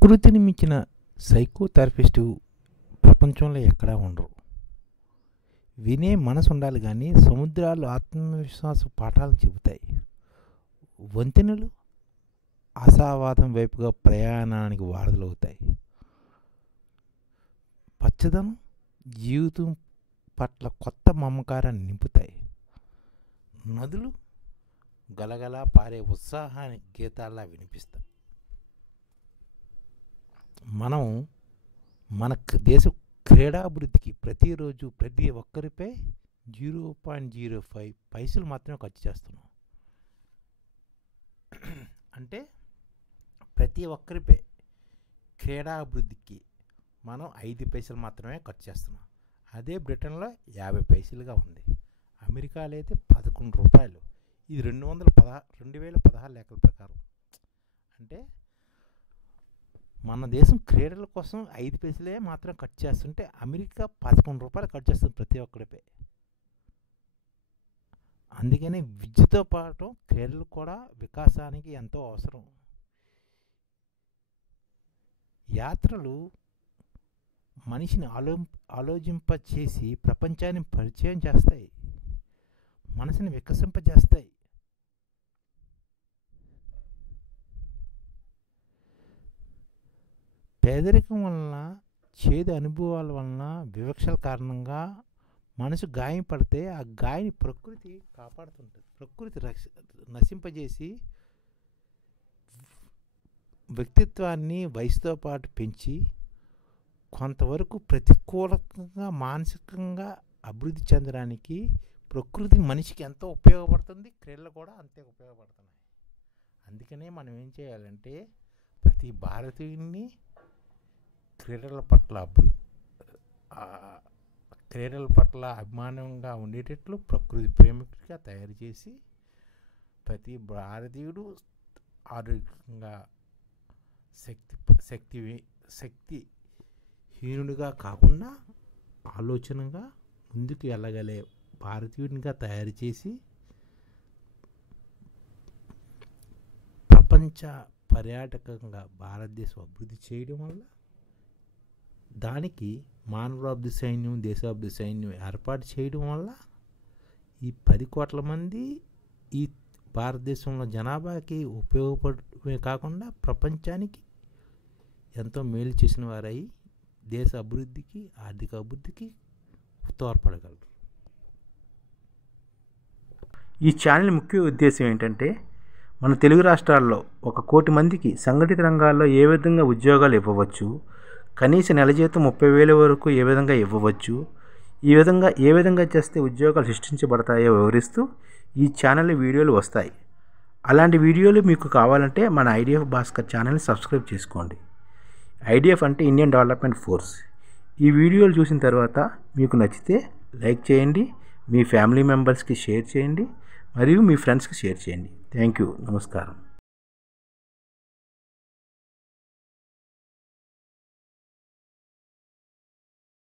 ప్రకృతిని మించిన సైకోథెరపిస్టు ప్రపంచంలో ఎక్కడా ఉండరు. వినే మనసు ఉండాలి కానీ సముద్రాలు ఆత్మవిశ్వాస పాఠాలు చెబుతాయి. వంతెనలు ఆశావాదం వైపుగా ప్రయాణానికి వారధులవుతాయి. పచ్చదనం జీవితం పట్ల కొత్త మమకారాన్ని నింపుతాయి. నదులు గలగలా పారే ఉత్సాహాన్ని గీతాల్లా వినిపిస్తాయి. మనం మన దేశ క్రీడాభివృద్ధికి ప్రతిరోజు ప్రతి ఒక్కరిపై 0.05 పైసలు మాత్రమే ఖర్చు చేస్తున్నాం. అంటే ప్రతి ఒక్కరిపై క్రీడాభివృద్ధికి మనం 5 పైసలు మాత్రమే ఖర్చు చేస్తున్నాం. అదే బ్రిటన్లో 50 పైసలుగా ఉంది. అమెరికాలో అయితే 11 రూపాయలు. ఇది 2016 లెక్కల ప్రకారం. అంటే మన దేశం క్రీడల కోసం 5 పైసలే మాత్రం ఖర్చు చేస్తుంటే అమెరికా 11 రూపాయలు ఖర్చు చేస్తుంది ప్రతి ఒక్కడిపై. అందుకని విద్యతో పాటు క్రీడలు కూడా వికాసానికి ఎంతో అవసరం. యాత్రలు మనిషిని ఆలోచింపచేసి ప్రపంచాన్ని పరిచయం చేస్తాయి, మనసుని వికసింపజేస్తాయి. పేదరికం వలన, చేదు అనుభవాల వలన, వివక్షల కారణంగా మనసు గాయపడితే ఆ గాయాన్ని ప్రకృతి కాపాడుతుంటుంది. ప్రకృతి నశింపజేసి వ్యక్తిత్వాన్ని వయసుతో పాటు పెంచి కొంతవరకు ప్రతికూలంగా మానసికంగా అభివృద్ధి చెందడానికి ప్రకృతి మనిషికి ఎంతో ఉపయోగపడుతుంది. క్రీడలు కూడా అంతే ఉపయోగపడుతున్నాయి. అందుకనే మనం ఏం చేయాలంటే ప్రతి భారతీయుడిని క్రీడల పట్ల అభిమానంగా ఉండేటట్లు ప్రకృతి ప్రేమికుడిగా తయారు చేసి ప్రతి భారతీయుడు ఆరోగ్యంగా శక్తిహీనుడిగా కాకుండా ఆలోచనగా ముందుకు వెళ్ళగలే భారతీయుడిగా తయారు చేసి ప్రపంచ పర్యాటకంగా భారతదేశం అభివృద్ధి చేయడం వల్ల దానికి మానవాభివృద్ధి సైన్యం, దేశాభివృద్ధి సైన్యం ఏర్పాటు చేయడం వల్ల ఈ 10 కోట్ల మంది ఈ భారతదేశంలో జనాభాకి ఉపయోగపడమే కాకుండా ప్రపంచానికి ఎంతో మేలు చేసిన వారై దేశ అభివృద్ధికి, ఆర్థిక అభివృద్ధికి తోడ్పడగలరు. ఈ ఛానల్ ముఖ్య ఉద్దేశం ఏంటంటే మన తెలుగు రాష్ట్రాల్లో 1 కోటి మందికి సంఘటిత రంగాల్లో ఏ విధంగా ఉద్యోగాలు ఇవ్వవచ్చు, కనీస నెల జీతం 30,000 వరకు ఏ విధంగా ఇవ్వవచ్చు, ఏ విధంగా చేస్తే ఉద్యోగాలు సృష్టించబడతాయో వివరిస్తూ ఈ ఛానల్లో వీడియోలు వస్తాయి. అలాంటి వీడియోలు మీకు కావాలంటే మన ఐడిఎఫ్ భాస్కర్ ఛానల్ని సబ్స్క్రైబ్ చేసుకోండి. ఐడిఎఫ్ అంటే ఇండియన్ డెవలప్మెంట్ ఫోర్స్. ఈ వీడియోలు చూసిన తర్వాత మీకు నచ్చితే లైక్ చేయండి, మీ ఫ్యామిలీ మెంబర్స్కి షేర్ చేయండి, మరియు మీ ఫ్రెండ్స్కి షేర్ చేయండి. Thank you. నమస్కారం.